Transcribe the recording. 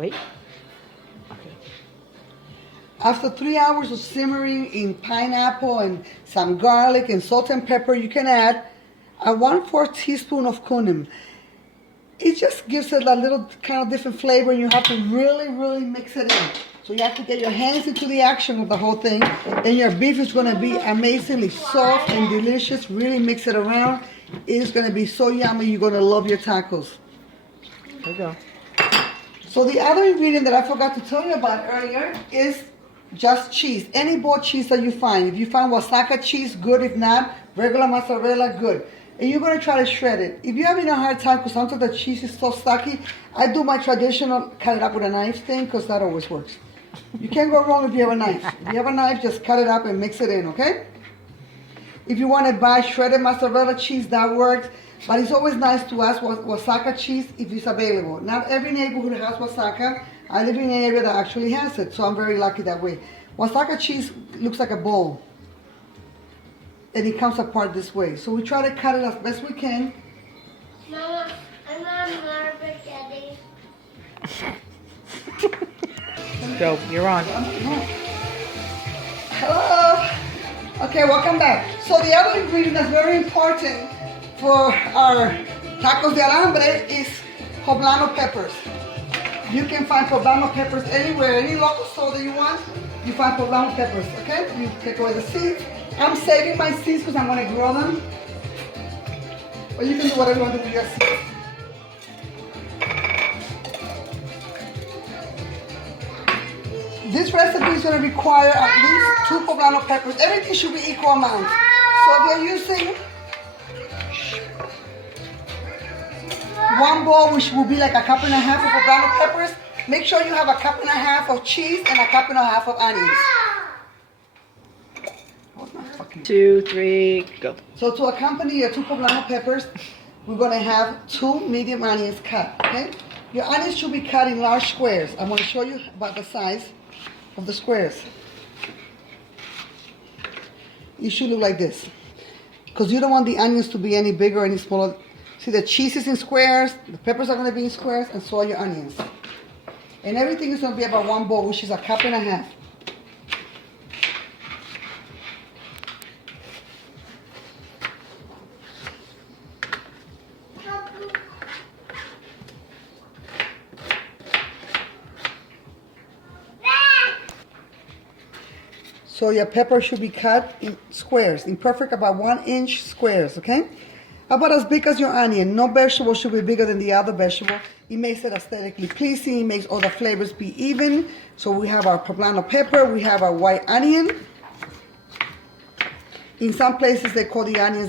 Wait. Okay. After 3 hours of simmering in pineapple and some garlic and salt and pepper, you can add a 1/4 teaspoon of cumin. It just gives it a little kind of different flavor, and you have to really, really mix it in. So you have to get your hands into the action of the whole thing, and your beef is going to be amazingly soft and delicious. Really mix it around. It is going to be so yummy. You're going to love your tacos. There you go. So the other ingredient that I forgot to tell you about earlier is just cheese. Any board cheese that you find. If you find Oaxaca cheese, good. If not, regular mozzarella, good. And you're going to try to shred it. If you're having a hard time because sometimes the cheese is so stucky, I do my traditional cut it up with a knife thing because that always works. You can't go wrong if you have a knife. If you have a knife, just cut it up and mix it in, okay? If you want to buy shredded mozzarella cheese, that works. But it's always nice to ask Oaxaca cheese if it's available. Not every neighborhood has Oaxaca. I live in an area that actually has it, so I'm very lucky that way. Oaxaca cheese looks like a bowl, and it comes apart this way. So we try to cut it as best we can. Mama, I'm not spaghetti. Go, you're on. Hello. Okay, welcome back. So the other ingredient that's very important for our tacos de alambre is poblano peppers. You can find poblano peppers anywhere, any local store that you want, you find poblano peppers, okay? You take away the seeds. I'm saving my seeds because I'm going to grow them. But you can do whatever you want to do with your seeds. This recipe is going to require at least 2 poblano peppers. Everything should be equal amounts. So if you're using 1 bowl, which will be like a 1.5 cups of poblano peppers, make sure you have a 1.5 cups of cheese and a 1.5 cups of onions. 2, 3, go. So to accompany your 2 poblano peppers, we're going to have 2 medium onions cut, okay? Your onions should be cut in large squares. I'm going to show you about the size of the squares. It should look like this, because you don't want the onions to be any bigger or any smaller. See, the cheese is in squares, the peppers are going to be in squares, and so are your onions. And everything is going to be about 1 bowl, which is a 1.5 cups. So your pepper should be cut in squares, in perfect about 1-inch squares, okay? About as big as your onion. No vegetable should be bigger than the other vegetable. It makes it aesthetically pleasing. It makes all the flavors be even. So we have our poblano pepper. We have our white onion. In some places they call the onions